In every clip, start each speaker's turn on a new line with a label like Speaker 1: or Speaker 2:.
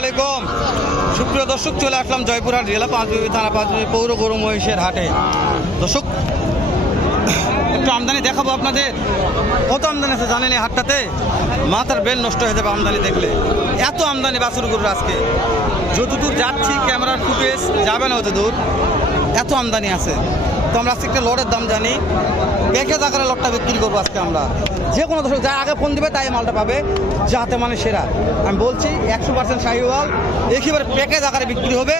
Speaker 1: আলাইকুম। সুপ্রিয় দর্শক, চলে আসলাম জয়পুরহাট জেলা পাঁচবিবি থানা, পাঁচবিবি পৌর গরু মহিষের হাটে। দর্শক, একটু আমদানি দেখাবো আপনাদের। কত আমদানি আছে জানেন এই হাটটাতে? মাথার বেল নষ্ট হয়ে যাবে আমদানি দেখলে। এত আমদানি বাছুর গরুর আজকে। যতদূর যাচ্ছি, ক্যামেরার ফুটেজ যাবে না অত দূর এত আমদানি আছে। তো আমরা আজকে একটা লটের দাম জানি। প্যাকেজ আকারে লটটা বিক্রি করব আজকে আমরা? যে কোনো দর্শক যা আগে ফোন দেবে তাই মালটা পাবে যাতে মানে সেরা। আমি বলছি একশো পার্সেন্ট শাহিওয়াল একেবারে প্যাকেজ আকারে বিক্রি হবে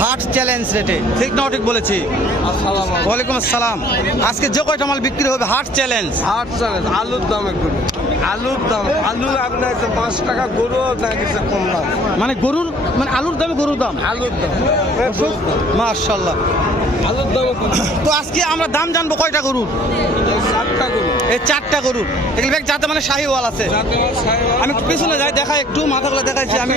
Speaker 1: হাট চ্যালেঞ্জ রেটে ঠিক না ঠিক বলেছি? ওয়ালাইকুম আসসালাম। আজকে যে কয়টা মাল বিক্রি হবে হাট চ্যালেঞ্জ
Speaker 2: আট চ্যালেঞ্জ আলুর দাম একটু। আলুর দাম আলু আপনার পাঁচ টাকা গরু কিছু কম দাম।
Speaker 1: মানে গরুর মানে আলুর দামে গরুর দাম?
Speaker 2: আলুর দাম।
Speaker 1: মার্শাল্লাহ? তো আজকে আমরা দাম জানব কয়টা গরুর
Speaker 2: সাতটা গরু।
Speaker 1: এই চারটা গরুর এগুলো ব্যাগ যাতে মানে শাহিওয়াল আছে।
Speaker 2: সাহেব-
Speaker 1: আমি একটু পিছনে যাই দেখাই একটু মাথাগুলো দেখাইছি আমি।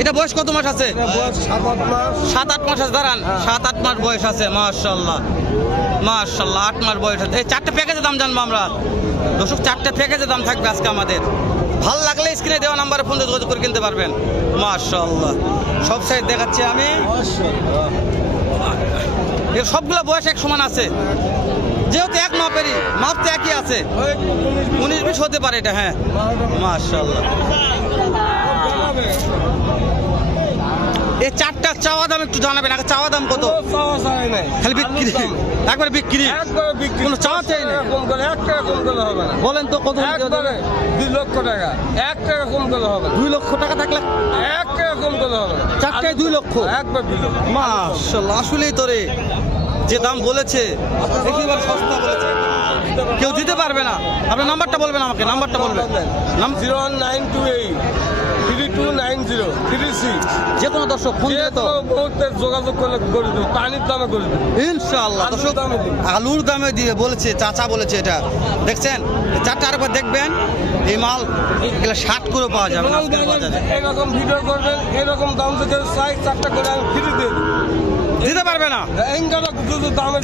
Speaker 1: এটা বয়স কত মাস আছে?
Speaker 2: সাত আট মাস।
Speaker 1: সাত আট মাস আছে দাঁড়ান। সাত আট মাস বয়স আছে মার্শাল্লাহ মার্শাল্লাহ আট মাস বয়স আছে। এই চারটে প্যাকেজের দাম জানব আমরা। দর্শক চারটে প্যাকেজের দাম থাকবে আজকে আমাদের। ভালো লাগলে স্ক্রিনে দেওয়া নাম্বারে ফোন যোগাযোগ করে কিনতে পারবেন। মার্শাল্লাহ সব সাইড দেখাচ্ছি আমি। এর সবগুলো বয়স এক সমান আছে। যেহেতু এক মাপেরই, মাপ তো একই আছে।
Speaker 2: উনিশ, বিশ
Speaker 1: হতে পারে এটা হ্যাঁ। মার্শাল্লাহ এই চারটা চাওয়া দাম একটু জানাবেন আগে চাওয়া দাম কত? খালি বিক্রি। একবার বিক্রি।
Speaker 2: একবারে বিক্রি।
Speaker 1: কোনো চাওয়া চাই না।
Speaker 2: কম করে এক টাকা কম করলে হবে না।
Speaker 1: বলেন তো কত
Speaker 2: দুই লক্ষ টাকা। এক টাকা কম করলে হবে
Speaker 1: দুই লক্ষ টাকা থাকলে
Speaker 2: এক টাকা কম করলে হবে
Speaker 1: চারটায় দুই লক্ষ।
Speaker 2: একবার দুই লক্ষ।
Speaker 1: মাশাল্লাহ আসলেই তোরে যে দাম বলেছে একেবারে সস্তা বলেছে। কেউ দিতে পারবে না। আপনার নাম্বারটা বলবেন আমাকে নাম্বারটা বলবেন। নাম
Speaker 2: zero one nine two eight. Three two nine zero three six
Speaker 1: যে কোনো দর্শক ফোন
Speaker 2: যে
Speaker 1: তো
Speaker 2: মুহূর্তে যোগাযোগ করলে করে দেবো পানির দামে করে দেবো।
Speaker 1: ইনশাআল্লাহ
Speaker 2: আলুর
Speaker 1: দর্শক
Speaker 2: দামে
Speaker 1: আলুর দামে দিয়ে বলেছে চাচা বলেছে এটা। দেখছেন? চারটা আরেকবার দেখবেন এই মাল এগুলো ষাট করে পাওয়া যাবে
Speaker 2: এরকম ভিডিও করবেন এরকম দাম থেকে চাই চারটা করে আমি ফ্রি দিয়ে দেবো।
Speaker 1: দিতে পারবে না।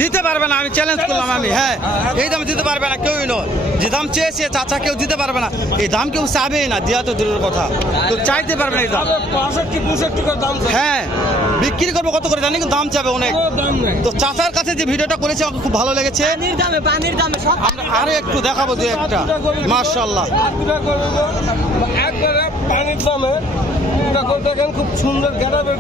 Speaker 1: দিতে পারবে না আমি চ্যালেঞ্জ করলাম আমি হ্যাঁ। এই দাম দিতে পারবে না কেউই নয়। যে দাম চেয়েছে চাচা কেউ দিতে পারবে না। এই দাম কেউ চাবেই না দেওয়া তো দূরের কথা। তো চাইতে পারবে না এই দাম। হ্যাঁ বিক্রি করব কত করে জানি দাম চাবে অনেক। তো চাচার কাছে যে ভিডিওটা করেছে আমাকে খুব ভালো লেগেছে। আমরা আরও একটু দেখাবো দু একটা। মার্শাল্লাহ
Speaker 2: পানির দামে। দেখেন খুব সুন্দর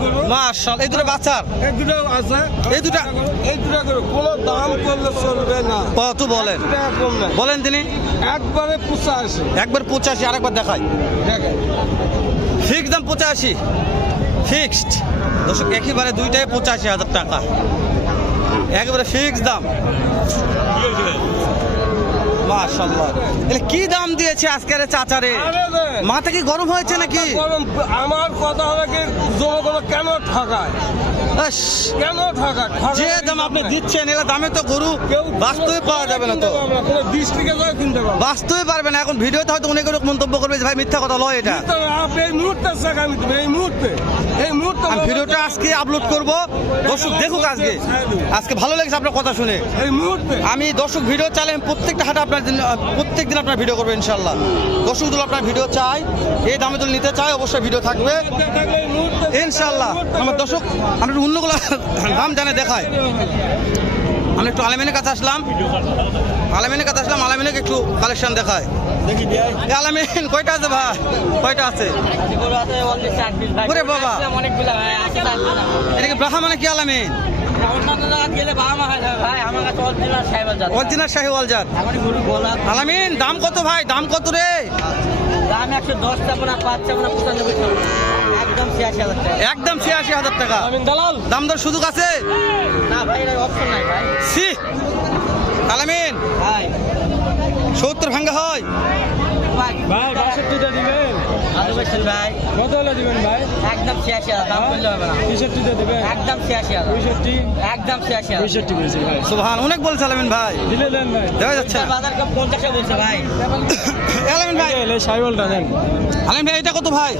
Speaker 2: করব।
Speaker 1: মার্শাল এই দুটো বাচ্চার।
Speaker 2: এই দুটো আছে।
Speaker 1: এই দুটা?
Speaker 2: এই দুটা করে কোনো দাম করলে চলবে না।
Speaker 1: কত বলেন। বলেন তিনি।
Speaker 2: একবারে পঁচাশি।
Speaker 1: একবার পঁচাশি আরেকবার দেখাই। ফিক্স দাম পঁচাশি। ফিক্সড। দর্শক একেবারে দুইটাই পঁচাশি হাজার টাকা। একেবারে ফিক্সড দাম। মাশাল্লাহ এলে কি দাম দিয়েছে আজকের চাচারে? মাথা কি গরম হয়েছে নাকি?
Speaker 2: গরম আমার কথা হলো কি জনগণ কেন ঠকায় কেন ঠকায়
Speaker 1: যে দাম আপনি দিচ্ছেন এলা দামে তো গরু বাস্তবে পাওয়া যাবে না তো।
Speaker 2: কিনতে পারব
Speaker 1: বাস্তবে পারবে না। এখন ভিডিওতে হয়তো অনেক লোক মন্তব্য করবে যে ভাই মিথ্যা কথা লয় এটা।
Speaker 2: আপনি এই মুহূর্তে এই মুহূর্তে এই মুহূর্তে
Speaker 1: আমি ভিডিওটা আজকে আপলোড করব। দর্শক দেখুক আজকে। আজকে ভালো লেগেছে আপনার কথা শুনে। আমি দর্শক ভিডিও চাইলে আমি প্রত্যেকটা হাটে আপনার প্রত্যেক দিন আপনার ভিডিও করব ইনশাল্লাহ দর্শক যদি আপনার ভিডিও চাই এই দামে যদি নিতে চাই অবশ্যই ভিডিও থাকবে। ইনশাল্লাহ আমার দর্শক আমি একটু অন্যগুলো দাম জানে দেখায়। আমি একটু আলামিনের কাছে আসলাম। আলামিনের কাছে আসলাম আলামিনকে একটু কালেকশন দেখায়। কয়টা আছে ভাই? কয়টা আছে? ওরে বাবা। এটা কি ব্রাহ্মা মানে কি আলামিন
Speaker 3: অরিজিনাল
Speaker 1: শাহি ওয়ালজার দাম কত ভাই? দাম কত রে?
Speaker 3: দাম একশো দশ পাঁচ পঁচানব্বই একদম ছিয়াশি হাজার টাকা।
Speaker 1: একদম ছিয়াশি হাজার টাকা
Speaker 2: দালাল
Speaker 1: দাম দর সুযোগ আছে?
Speaker 3: না ভাই অপশন নাই ভাই।
Speaker 1: সি আলামিন।
Speaker 3: ভাই।
Speaker 1: সত্তর ভাঙ্গা হয়।
Speaker 3: ভাই?
Speaker 2: কত হলে দিবেন ভাই?
Speaker 3: একদম ছিয়াশি হাজার দাম করলে হবে না।
Speaker 2: তেষট্টিটা দিবেন।
Speaker 3: একদম ছিয়াশি হাজার।
Speaker 2: পঁয়ষট্টি?
Speaker 3: একদম ছিয়াশি হাজার।
Speaker 2: পঁয়ষট্টি বলেছি ভাই।
Speaker 1: সুবহান অনেক বলছে আলামিন ভাই।
Speaker 2: দিলে দেন ভাই।
Speaker 1: দেওয়া যাচ্ছে।
Speaker 3: বাজার কম পঞ্চাশে বলছে ভাই।
Speaker 1: আলামিন ভাই।
Speaker 2: এলে সাইবলটা দেন।
Speaker 1: আলামিন ভাই এটা কত ভাই?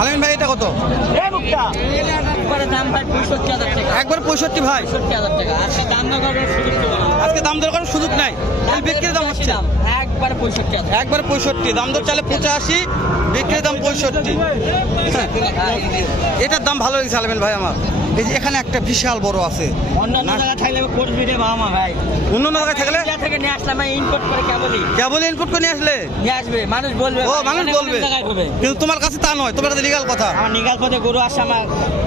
Speaker 1: আলামিন ভাই এটা কত? একবার পঁয়ষট্টি ভাই।
Speaker 3: হাজার টাকা। আর দাম না সুযোগ দেবো না।
Speaker 1: আজকে দাম দর করার সুযোগ নাই। বিক্রির দাম হচ্ছে।
Speaker 3: একবারে পঁয়ষট্টি
Speaker 1: একবারে পঁয়ষট্টি দাম দর চালে পঁচাশি বিক্রির দাম পঁয়ষট্টি। হ্যাঁ। এটার দাম ভালো লেগেছে আলমিন ভাই আমার। এই যে এখানে একটা বিশাল বড় আছে।
Speaker 3: অন্যান্য
Speaker 1: না।
Speaker 3: জায়গায় থাকলে করবি রে বাবা ভাই।
Speaker 1: অন্য অন্য জায়গায় থাকলে?
Speaker 3: থেকে নিয়ে আসলাম ইনপোর্ট করে কেবলই।
Speaker 1: ইনপুট করে নিয়ে আসলে?
Speaker 3: নিয়ে আসবে মানুষ বলবে
Speaker 1: ও মানুষ বলবে। কিন্তু তোমার কাছে তা নয় তোমার কাছে লিগাল কথা।
Speaker 3: আমার নিগাল পথে গরু আসে আমার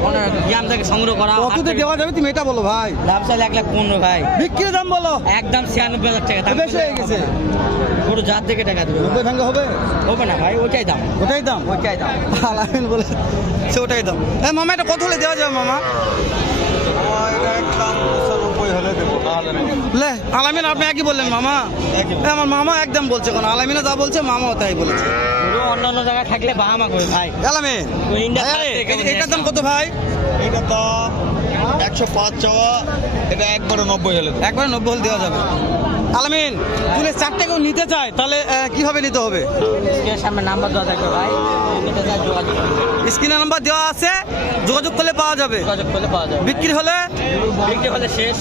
Speaker 3: অনেক গ্রাম থেকে সংগ্রহ করা
Speaker 1: কততে দেওয়া যাবে তুমি এটা বলো ভাই।
Speaker 3: দাম এক লাখ পনেরো ভাই।
Speaker 1: বিক্রির দাম বলো।
Speaker 3: একদম ছিয়ানব্বই হাজার টাকা
Speaker 1: বেশি হয়ে গেছে।
Speaker 3: গরু জাত থেকে টাকা দেবে।
Speaker 1: নব্বই ভাঙ্গা হবে?
Speaker 3: হবে না ভাই ওইটাই দাম।
Speaker 1: ওটাই দাম?
Speaker 3: ওইটাই দাম।
Speaker 1: আলামিন বলে সে ওটাই দাম। হ্যাঁ মামা এটা কত হলে দেওয়া যাবে মামা? লে আলামিন আপনি একই বললেন মামা। আমার মামা একদম বলছে কোন আলামিনও যা বলছে মামাও তাই বলেছে।
Speaker 3: গরু অন্য অন্য জায়গায় থাকলে বাহামা করে ভাই।
Speaker 1: আলামিন এটার দাম কত ভাই?
Speaker 4: এটা দাম একশো পাঁচ চাওয়া এটা একবারে নব্বই হলে।
Speaker 1: একবার নব্বই হলে দেওয়া যাবে। আলামিন তুলে চারটে কেউ নিতে চায় তাহলে কীভাবে নিতে হবে?
Speaker 3: সামনে নাম্বার দেওয়া থাকবে ভাই। যা যোগাযোগ।
Speaker 1: স্ক্রিনে নাম্বার দেওয়া আছে যোগাযোগ করলে পাওয়া যাবে।
Speaker 3: যোগাযোগ করলে পাওয়া যাবে।
Speaker 1: বিক্রি হলে?
Speaker 3: বিক্রি হলে শেষ।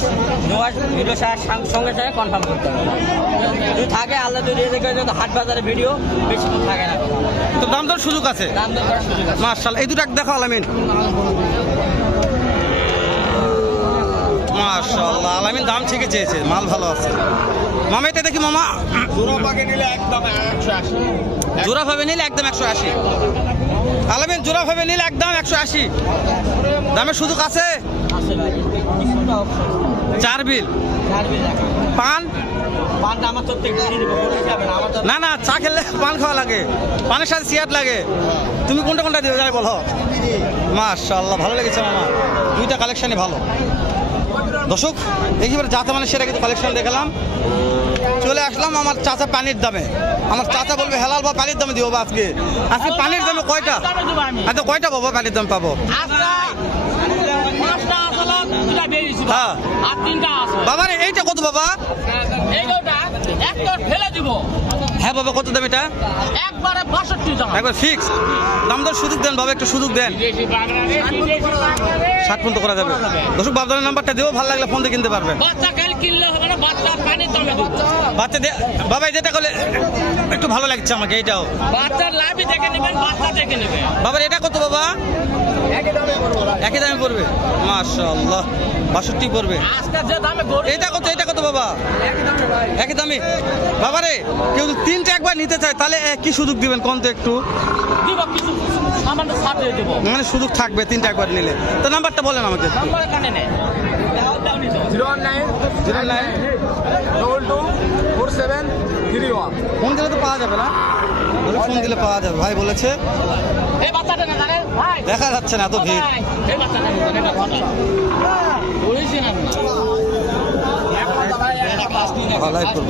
Speaker 3: যোগাযোগ ভিডিও সঙ্গে সঙ্গে কনফার্ম করতে হবে। যদি থাকে আল্লাহ যদি হাট বাজারে ভিডিও বেশিক্ষণ থাকে না।
Speaker 1: তো দাম দর সুযোগ আছে?
Speaker 3: দাম দর সুযোগ আছে।
Speaker 1: মার্শাল এই দুটো এক দেখো আলামিন। মার্শাল্লাহ আলামিন দাম ঠিকই চেয়েছে মাল ভালো আছে। মামা এটা দেখি মামা।
Speaker 4: জোড়া পাকে নিলে একদম একশো আশি।
Speaker 1: জোড়া ভাবে নিলে একদম একশো আশি। আলামিন জোড়া ভাবে নিলে একদম একশো আশি। দামের সুযোগ আছে?
Speaker 3: আছে ভাই কিছুটা option।
Speaker 1: চার বিল।
Speaker 3: চার বিল
Speaker 1: পান?
Speaker 3: আমার না আমার
Speaker 1: না না চা খেলে পান খাওয়া লাগে। পানের সাথে সিয়াট লাগে। তুমি কোনটা কোনটা দিবে যাই বলো। মাশাল্লাহ ভালো লেগেছে মামা। দুইটা কালেকশনই ভালো। দর্শক একেবারে যাতে মানে সেটা কিছু কালেকশন দেখালাম চলে আসলাম আমার চাচা পানির দামে আমার চাচা বলবে হেলাল বা পানির দামে দিব আজকে আজকে পানির দামে কয়টা আচ্ছা কয়টা পাবো পানির দাম পাবো হ্যাঁ বাবা রে এইটা কত বাবা
Speaker 5: এই গোটা একটা ফেলে দিব
Speaker 1: বাবা কত দাম এটা?
Speaker 5: একবারে বাষট্টি
Speaker 1: একবার ফিক্স দাম দর সুযোগ দেন বাবা একটু সুযোগ দেন। ষাট পর্যন্ত করা যাবে। দর্শক বাবদানের নাম্বারটা দেবো ভালো লাগলে ফোন দিয়ে কিনতে পারবেন।
Speaker 5: বাচ্চা কাল কিনলে হবে না বাচ্চা পানির দামে দেবো
Speaker 1: বাচ্চা দে- বাবা যেটা করলে একটু ভালো লাগছে আমাকে এইটাও।
Speaker 5: বাচ্চার লাভই দেখে নেবেন বাচ্চা দেখে নেবে।
Speaker 1: বাবার এটা কত বাবা? একই দামে পড়বে মাশাআল্লাহ বাষট্টি পড়বে।
Speaker 5: আজকে যে দামে গরু
Speaker 1: এটা কত এটা কত বাবা? একই দামি বাবারে কেউ তিনটা একবার নিতে চায় তাহলে কি সুযোগ দিবেন? কোন তো একটু। মানে সুযোগ থাকবে তিনটা একবার নিলে। তো নাম্বারটা বলেন আমাকে।
Speaker 5: নাম্বার এখানে নেই।
Speaker 4: Zero nine.
Speaker 1: Zero nine.
Speaker 4: Double two four seven three one
Speaker 1: phone দিলে তো পাওয়া যাবে না? ফোন দিলে পাওয়া যাবে। ভাই বলেছে।
Speaker 5: এই বাচ্চাটা না জানেন ভাই।
Speaker 1: দেখা যাচ্ছে না এত ভিড়।
Speaker 5: ভাই, এই বাচ্চাটা না জানেন ধরেছি না।
Speaker 1: ভালোই করব।